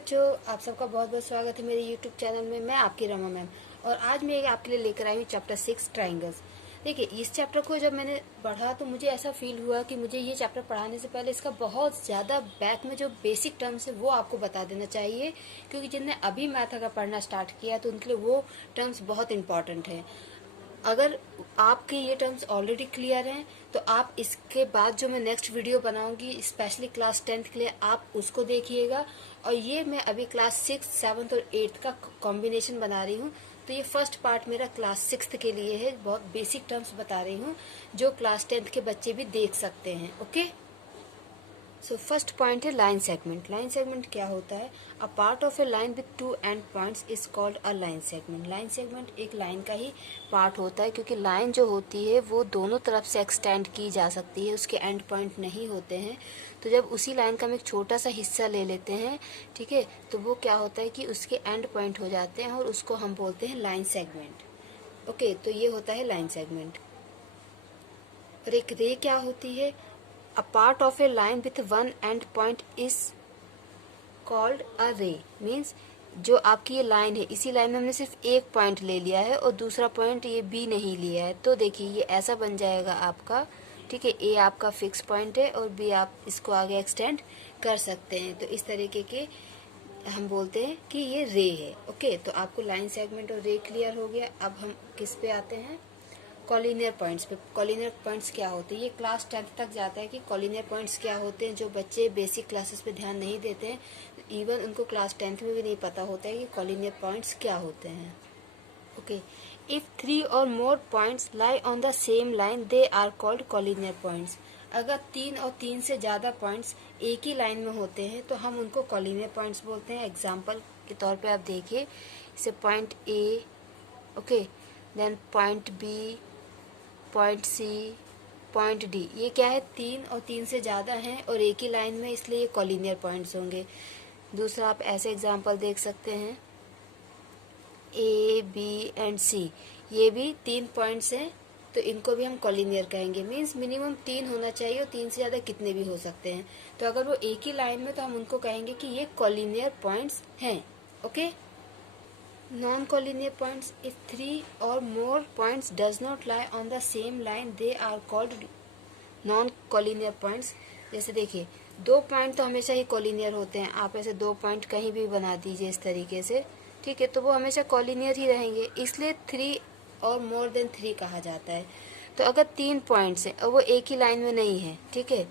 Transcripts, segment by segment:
बच्चों, आप सबका बहुत बहुत स्वागत है मेरे YouTube चैनल में। मैं आपकी रमा मैम और आज मैं आपके लिए लेकर आई हूँ चैप्टर 6 ट्राइंगल्स। देखिए, इस चैप्टर को जब मैंने पढ़ा तो मुझे ऐसा फील हुआ कि मुझे ये चैप्टर पढ़ाने से पहले इसका बहुत ज़्यादा बैक में जो बेसिक टर्म्स है वो आपको बता देना चाहिए, क्योंकि जिनने अभी मैथ अगर पढ़ना स्टार्ट किया तो उनके लिए वो टर्म्स बहुत इंपॉर्टेंट है। अगर आपके ये टर्म्स ऑलरेडी क्लियर हैं तो आप इसके बाद जो मैं नेक्स्ट वीडियो बनाऊंगी स्पेशली क्लास 10th के लिए, आप उसको देखिएगा। और ये मैं अभी क्लास 6, 7 और 8 का कॉम्बिनेशन बना रही हूँ, तो ये फर्स्ट पार्ट मेरा क्लास 6 के लिए है। बहुत बेसिक टर्म्स बता रही हूँ जो क्लास 10th के बच्चे भी देख सकते हैं। ओके, सो फर्स्ट पॉइंट है लाइन सेगमेंट। लाइन सेगमेंट क्या होता है? A part of A line with to and points is called a line segment. Line segment एक लाइन का ही पार्ट होता है, क्योंकि लाइन जो होती है वो दोनों तरफ से एक्सटेंड की जा सकती है, उसके एंड पॉइंट नहीं होते हैं। तो जब उसी लाइन का हम एक छोटा सा हिस्सा ले लेते हैं, ठीक है, तो वो क्या होता है कि उसके एंड पॉइंट हो जाते हैं और उसको हम बोलते हैं लाइन सेगमेंट। ओके, तो ये होता है लाइन सेगमेंट। और एक रे क्या होती है? A part of a line with one end point is called a ray। Means जो आपकी ये लाइन है, इसी लाइन में हमने सिर्फ एक पॉइंट ले लिया है और दूसरा पॉइंट ये बी नहीं लिया है, तो देखिए ये ऐसा बन जाएगा आपका। ठीक है, ए आपका फिक्स पॉइंट है और बी आप इसको आगे एक्सटेंड कर सकते हैं। तो इस तरीके के हम बोलते हैं कि ये रे है। ओके, तो आपको लाइन सेगमेंट और रे क्लियर हो गया। अब हम किस पे आते हैं? कॉलिनियर पॉइंट्स पे। कॉलिनियर पॉइंट्स क्या होते हैं? ये क्लास 10th तक जाता है कि कॉलिनियर पॉइंट्स क्या होते हैं। जो बच्चे बेसिक क्लासेस पे ध्यान नहीं देते हैं, इवन उनको क्लास 10th में भी नहीं पता होता है कि कॉलिनियर पॉइंट्स क्या होते हैं। Okay, if 3 or more points lie on the same line they are called collinear points. अगर 3 और 3 से ज़्यादा पॉइंट्स एक ही लाइन में होते हैं तो हम उनको कॉलिनियर पॉइंट्स बोलते हैं। एग्जाम्पल के तौर पे आप देखिए, जैसे point A, okay, then point B, point C, point D. ये क्या है? 3 और 3 से ज़्यादा हैं और एक ही लाइन में, इसलिए ये कॉलिनियर पॉइंट्स होंगे। दूसरा आप ऐसे एग्जांपल देख सकते हैं, ए, बी एंड सी। ये भी 3 पॉइंट्स हैं तो इनको भी हम कॉलिनियर कहेंगे। मीन्स मिनिमम 3 होना चाहिए और 3 से ज़्यादा कितने भी हो सकते हैं। तो अगर वो एक ही लाइन में तो हम उनको कहेंगे कि ये कॉलिनियर पॉइंट्स हैं। Okay, non-collinear points, if 3 or more points does not lie on the same line they are called non-collinear points। जैसे देखिए, 2 पॉइंट तो हमेशा ही कॉलिनियर होते हैं। आप ऐसे 2 पॉइंट कहीं भी बना दीजिए इस तरीके से, ठीक है, तो वो हमेशा कॉलिनियर ही रहेंगे, इसलिए 3 और मोर देन 3 कहा जाता है। तो अगर 3 पॉइंट्स हैं और वो एक ही लाइन में नहीं है, ठीक है,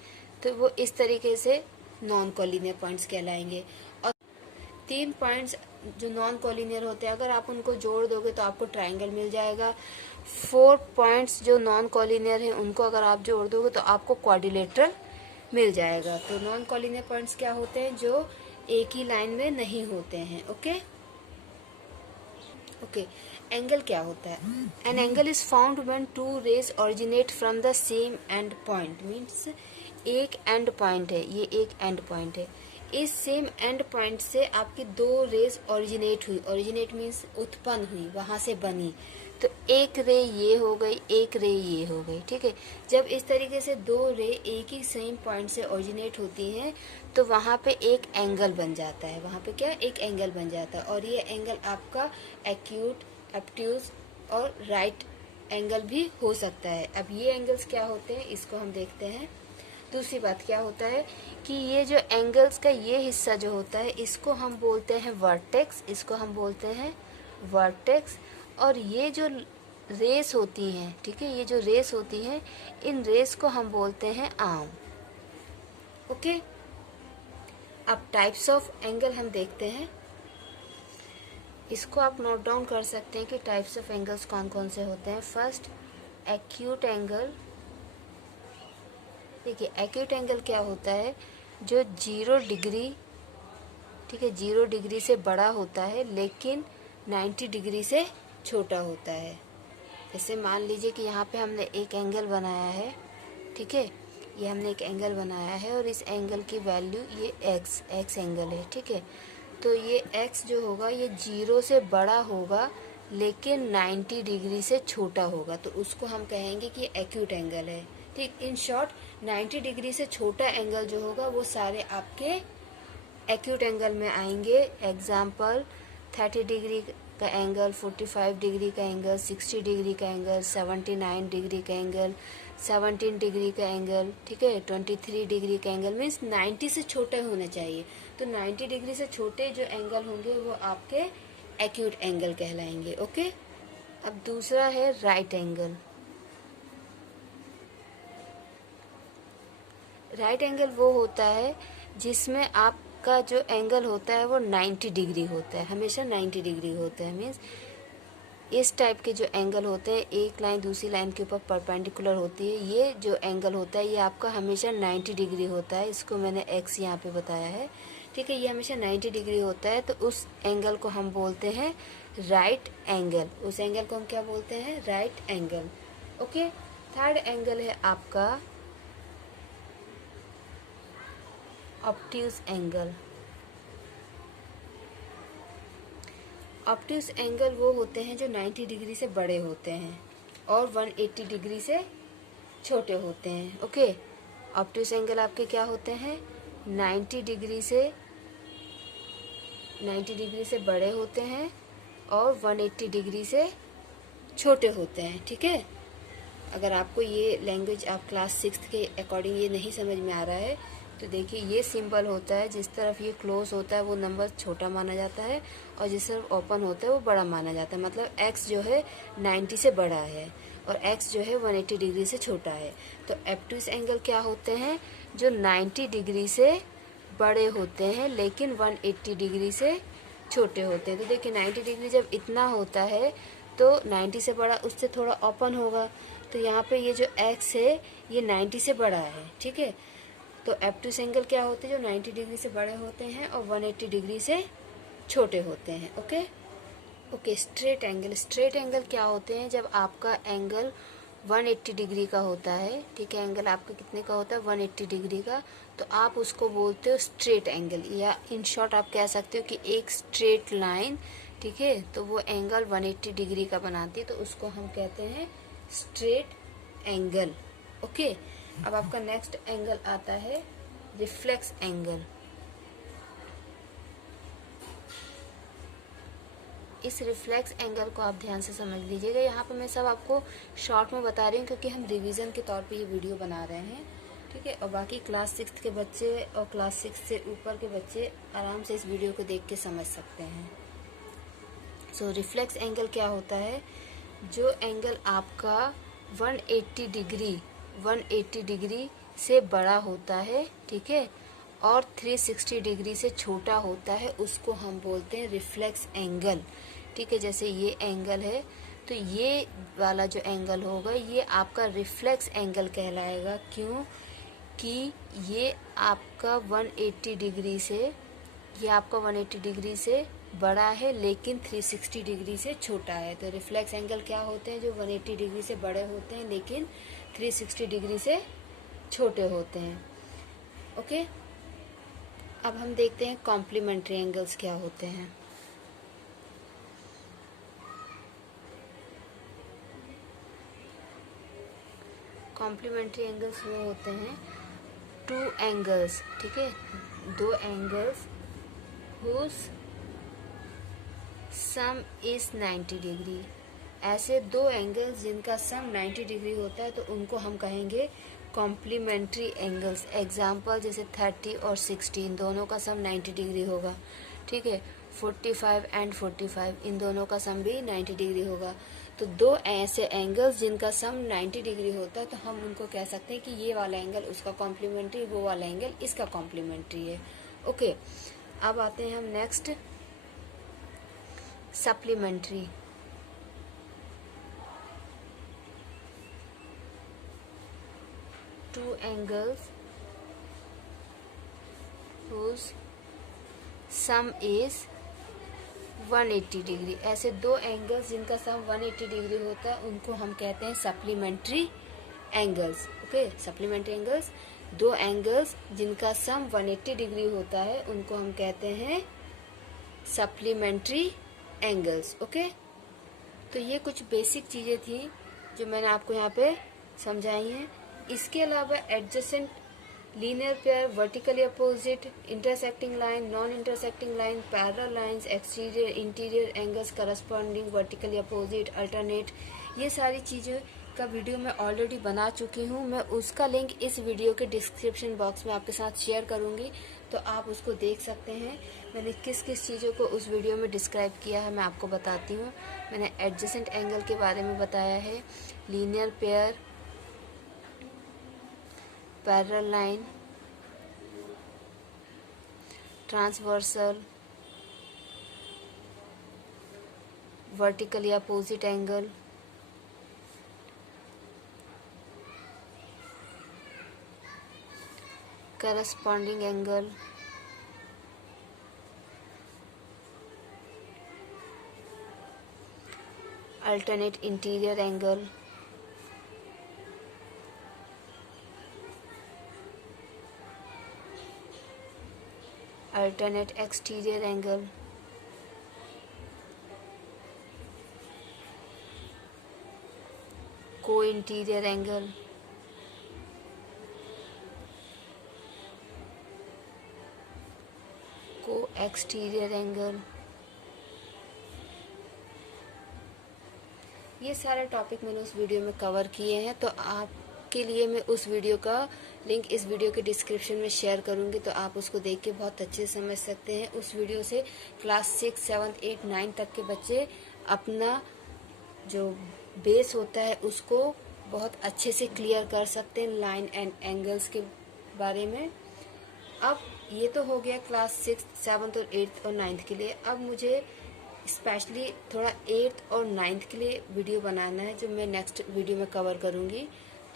तो वो इस तरीके से नॉन कॉलिनियर पॉइंट्स कहलाएंगे। और 3 पॉइंट्स जो नॉन कॉलिनियर होते हैं, अगर आप उनको जोड़ दोगे तो आपको ट्राइंगल मिल जाएगा। 4 पॉइंट्स जो नॉन कॉलिनियर हैं उनको अगर आप जोड़ दोगे तो आपको क्वाड्रिलेटरल मिल जाएगा। तो नॉन कॉलिनियर पॉइंट्स क्या होते हैं? जो एक ही लाइन में नहीं होते हैं। ओके ओके, एंगल क्या होता है? An angle is found when 2 rays originate from the same end point. Means एक एंड पॉइंट है, ये एक एंड पॉइंट है, इस सेम एंड पॉइंट से आपकी 2 रेज ऑरिजिनेट हुई। ऑरिजिनेट मीन्स उत्पन्न हुई, वहां से बनी। तो एक रे ये हो गई, एक रे ये हो गई, ठीक है। जब इस तरीके से 2 रे एक ही सेम पॉइंट से ऑरिजिनेट होती हैं तो वहां पे एक एंगल बन जाता है। वहां पे क्या? एक एंगल बन जाता है। और ये एंगल आपका एक्यूट, ऑब्ट्यूज और राइट एंगल भी हो सकता है। अब ये एंगल्स क्या होते हैं इसको हम देखते हैं। दूसरी बात क्या होता है कि ये जो एंगल्स का ये हिस्सा जो होता है इसको हम बोलते हैं वर्टेक्स, इसको हम बोलते हैं वर्टेक्स। और ये जो रेस होती हैं, ठीक है, ये जो रेस होती हैं, इन रेस को हम बोलते हैं आर्म। ओके, अब टाइप्स ऑफ एंगल हम देखते हैं। इसको आप नोट डाउन कर सकते हैं कि टाइप्स ऑफ एंगल्स कौन कौन से होते हैं। First, acute angle. देखिए, एक्यूट एंगल क्या होता है? जो 0 डिग्री, ठीक है, 0 डिग्री से बड़ा होता है लेकिन 90 डिग्री से छोटा होता है। जैसे मान लीजिए कि यहाँ पे हमने एक एंगल बनाया है, ठीक है, ये हमने एक एंगल बनाया है और इस एंगल की वैल्यू ये एक्स एंगल है, ठीक है। तो ये एक्स जो होगा ये 0 से बड़ा होगा लेकिन 90 डिग्री से छोटा होगा, तो उसको हम कहेंगे कि एक्यूट एंगल है। ठीक, इन शॉर्ट 90 डिग्री से छोटा एंगल जो होगा वो सारे आपके एक्यूट एंगल में आएंगे। एग्जाम्पल 30 डिग्री का एंगल, 45 डिग्री का एंगल, 60 डिग्री का एंगल, 79 डिग्री का एंगल, 17 डिग्री का एंगल, ठीक है, 23 डिग्री का एंगल, मीन्स 90 से छोटे होने चाहिए। तो 90 डिग्री से छोटे जो एंगल होंगे वो आपके एक्यूट एंगल कहलाएंगे। ओके, अब दूसरा है राइट एंगल। राइट एंगल वो होता है जिसमें आपका जो एंगल होता है वो 90 डिग्री होता है, हमेशा 90 डिग्री होता है। मीन्स इस टाइप के जो एंगल होते हैं, एक लाइन दूसरी लाइन के ऊपर परपेंडिकुलर होती है, ये जो एंगल होता है ये आपका हमेशा 90 डिग्री होता है। इसको मैंने एक्स यहाँ पे बताया है, ठीक है, ये हमेशा 90 डिग्री होता है। तो उस एंगल को हम बोलते हैं राइट एंगल। उस एंगल को हम क्या बोलते हैं? Right angle. Okay, third angle है आपका ऑब्ट्यूज एंगल। ऑब्ट्यूज एंगल वो होते हैं जो 90 डिग्री से बड़े होते हैं और 180 डिग्री से छोटे होते हैं। ओके, ऑब्ट्यूज एंगल आपके क्या होते हैं? 90 डिग्री से बड़े होते हैं और 180 डिग्री से छोटे होते हैं। ठीक है, अगर आपको ये लैंग्वेज आप क्लास 6 के अकॉर्डिंग ये नहीं समझ में आ रहा है तो देखिए, ये सिंबल होता है, जिस तरफ ये क्लोज होता है वो नंबर छोटा माना जाता है और जिस तरफ ओपन होता है वो बड़ा माना जाता है। मतलब x जो है 90 से बड़ा है और x जो है 180 डिग्री से छोटा है। तो ऑब्ट्यूज एंगल क्या होते हैं? जो 90 डिग्री से बड़े होते हैं लेकिन 180 डिग्री से छोटे होते हैं। तो देखिए, 90 डिग्री जब इतना होता है तो 90 से बड़ा उससे थोड़ा ओपन होगा, तो यहाँ पे ये जो x है ये 90 से बड़ा है। ठीक है, तो ऑब्ट्यूज एंगल क्या होते हैं? जो 90 डिग्री से बड़े होते हैं और 180 डिग्री से छोटे होते हैं। Okay, straight angle. Straight angle क्या होते हैं? जब आपका एंगल 180 डिग्री का होता है, ठीक है, एंगल आपका कितने का होता है? 180 डिग्री का, तो आप उसको बोलते हो स्ट्रेट एंगल, या इन शॉर्ट आप कह सकते हो कि एक स्ट्रेट लाइन, ठीक है, तो वो एंगल 180 डिग्री का बनाती है, तो उसको हम कहते हैं स्ट्रेट एंगल। ओके, अब आपका नेक्स्ट एंगल आता है रिफ्लेक्स एंगल। इस रिफ्लेक्स एंगल को आप ध्यान से समझ लीजिएगा। यहाँ पर मैं सब आपको शॉर्ट में बता रही हूँ क्योंकि हम रिवीजन के तौर पे ये वीडियो बना रहे हैं। ठीक है, और बाकी क्लास 6 के बच्चे और क्लास 6 से ऊपर के बच्चे आराम से इस वीडियो को देख के समझ सकते हैं। सो रिफ्लेक्स एंगल क्या होता है? जो एंगल आपका 180 डिग्री से बड़ा होता है, ठीक है, और 360 डिग्री से छोटा होता है, उसको हम बोलते हैं रिफ्लेक्स एंगल। ठीक है, जैसे ये एंगल है तो ये वाला जो एंगल होगा ये आपका रिफ्लेक्स एंगल कहलाएगा। क्यों? कि ये आपका 180 डिग्री से बड़ा है लेकिन 360 डिग्री से छोटा है। तो रिफ्लेक्स एंगल क्या होते हैं? जो 180 डिग्री से बड़े होते हैं लेकिन 360 डिग्री से छोटे होते हैं। ओके, अब हम देखते हैं कॉम्प्लीमेंट्री एंगल्स क्या होते हैं। कॉम्प्लीमेंट्री एंगल्स वो होते हैं टू एंगल्स, ठीक है, दो angles whose sum is 90 degree. ऐसे दो एंगल्स जिनका सम 90 डिग्री होता है तो उनको हम कहेंगे कॉम्प्लीमेंट्री एंगल्स। एग्जाम्पल जैसे 30 और 60, इन दोनों का सम 90 डिग्री होगा। ठीक है, 45 एंड 45, इन दोनों का सम भी 90 डिग्री होगा। तो दो ऐसे एंगल्स जिनका सम 90 डिग्री होता है तो हम उनको कह सकते हैं कि ये वाला एंगल उसका कॉम्प्लीमेंट्री, वो वाला एंगल इसका कॉम्प्लीमेंट्री है। ओके, अब आते हैं हम next supplementary. Two angles whose some is 180 degree. ऐसे दो एंगल्स जिनका सम 180 डिग्री होता है उनको हम कहते हैं supplementary angles. Okay, supplementary angles, दो एंगल्स जिनका सम 180 डिग्री होता है उनको हम कहते हैं सप्लीमेंट्री एंगल्स। ओके, तो ये कुछ बेसिक चीज़ें थी जो मैंने आपको यहाँ पे समझाई हैं। इसके अलावा adjacent linear pair, vertically opposite, intersecting line, non-intersecting line, parallel lines, exterior interior angles corresponding vertically opposite, alternate, ये सारी चीज़ें का वीडियो मैं ऑलरेडी बना चुकी हूँ। मैं उसका लिंक इस वीडियो के डिस्क्रिप्शन बॉक्स में आपके साथ शेयर करूँगी, तो आप उसको देख सकते हैं। मैंने किस किस चीज़ों को उस वीडियो में डिस्क्राइब किया है मैं आपको बताती हूँ। मैंने एडजेसेंट एंगल के बारे में बताया है, linear pair, parallel line, transversal, vertically opposite angle, corresponding angle, alternate interior angle, alternate exterior angle, co-interior angle, co-exterior angle, ये सारे टॉपिक मैंने उस वीडियो में कवर किए हैं। तो आपके लिए मैं उस वीडियो का लिंक इस वीडियो के डिस्क्रिप्शन में शेयर करूंगी, तो आप उसको देख के बहुत अच्छे से समझ सकते हैं। उस वीडियो से क्लास 6, 7, 8, 9 तक के बच्चे अपना जो बेस होता है उसको बहुत अच्छे से क्लियर कर सकते हैं लाइन एंड एंगल्स के बारे में। अब ये तो हो गया क्लास 6, 7 और 8 और 9 के लिए। अब मुझे स्पेशली थोड़ा 8 और 9 के लिए वीडियो बनाना है, जो मैं नेक्स्ट वीडियो में कवर करूँगी।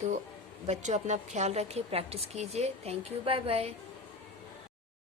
तो बच्चों अपना ख्याल रखिए, प्रैक्टिस कीजिए। Thank you, bye bye.